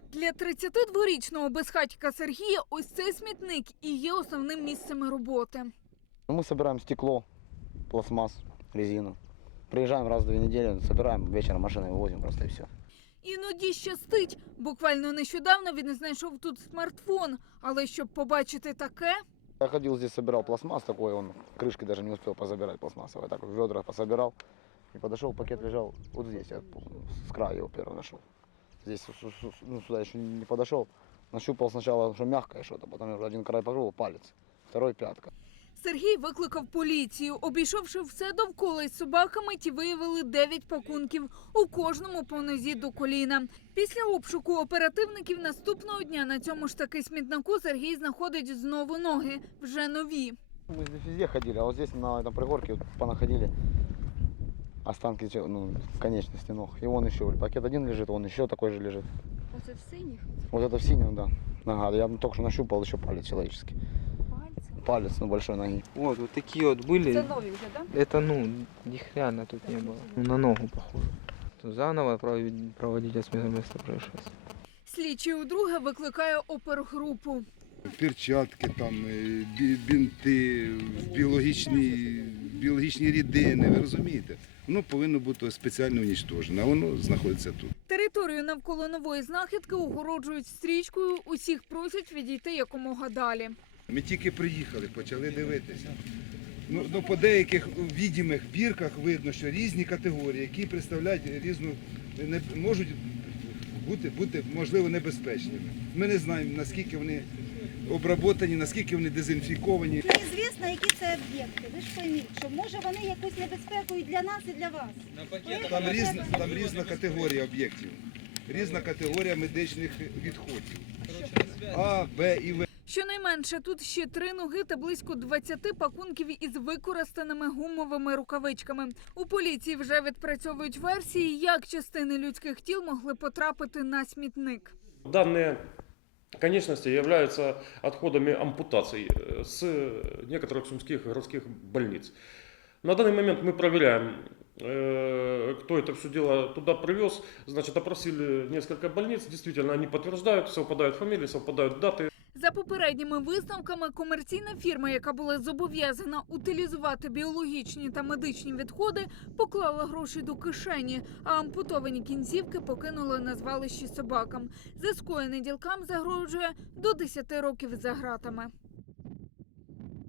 Для 32-річного безхатька Сергія ось цей смітник і є основним місцем роботи. Мы собираем стекло, пластмасс, резину. Приезжаем раз в 2 недели, собираем, вечером машиной вывозим просто и все. Іноді щастить. Буквально нещодавно він знайшов тут смартфон. Але щоб побачити таке... Я ходил здесь, собирал пластмасс такой, он крышки даже не успел позабирать пластмассовый. Так в ведра пособирал и подошел, пакет лежал вот здесь, я с края его первый нашел. Здесь, ну, сюда еще не подошел, нащупал сначала, что мягкое что-то, потом я уже один край пошел, палец, второй пятка. Сергій викликав поліцію. Обійшовши все довкола із собаками, ті виявили 9 пакунків, у кожному по нозі до коліна. Після обшуку оперативників наступного дня на цьому ж таки смітнику Сергій знаходить знову ноги, вже нові. Мы здесь везде ходили, а вот здесь на этом пригорке вот понаходили останки, ну, конечности ног. И вон еще пакет один лежит, вон еще такой же лежит. Оце в синіх? Вот это в синем, да. Нога, я только что нащупал еще палец человеческий. Палец на большой ноге. Вот такие вот были. Це нові вже, так? Это, ну, ни хрена тут не было. На ногу похоже. Заново проводить осмотр места происшествия. Слідчий удруге викликає опергрупу. Перчатки, там, бінти, біологічні рідини, ви розумієте? Воно повинно бути спеціально унічтожено, а воно знаходиться тут. Територію навколо нової знахідки огороджують стрічкою, усіх просять відійти якомога далі. Ми тільки приїхали, почали дивитися. Ну, по деяких відомих бірках видно, що різні категорії, які представляють різну, можуть бути, можливо, небезпечними. Ми не знаємо, наскільки вони обработані, наскільки вони дезінфіковані. Неізвісно, які це об'єкти. Ви ж пойміть, що може вони якусь небезпеку і для нас, і для вас. Там різна категорія об'єктів, різна категорія медичних відходів. А, Б і В. Щонайменше тут ще 3 ноги та близько 20 пакунків із використаними гумовими рукавичками. У поліції вже відпрацьовують версії, як частини людських тіл могли потрапити на смітник. Данные конечности являются отходами ампутаций с некоторых сумских городских больниц. На данный момент мы проверяем, кто это все дело туда привез. Значит, опросили несколько больниц. Действительно, они подтверждают, совпадают фамилии, совпадают даты. За попередніми висновками, комерційна фірма, яка була зобов'язана утилізувати біологічні та медичні відходи, поклала гроші до кишені, а ампутовані кінцівки покинули на звалищі собакам. За скоєне ділкам загрожує до 10 років за ґратами.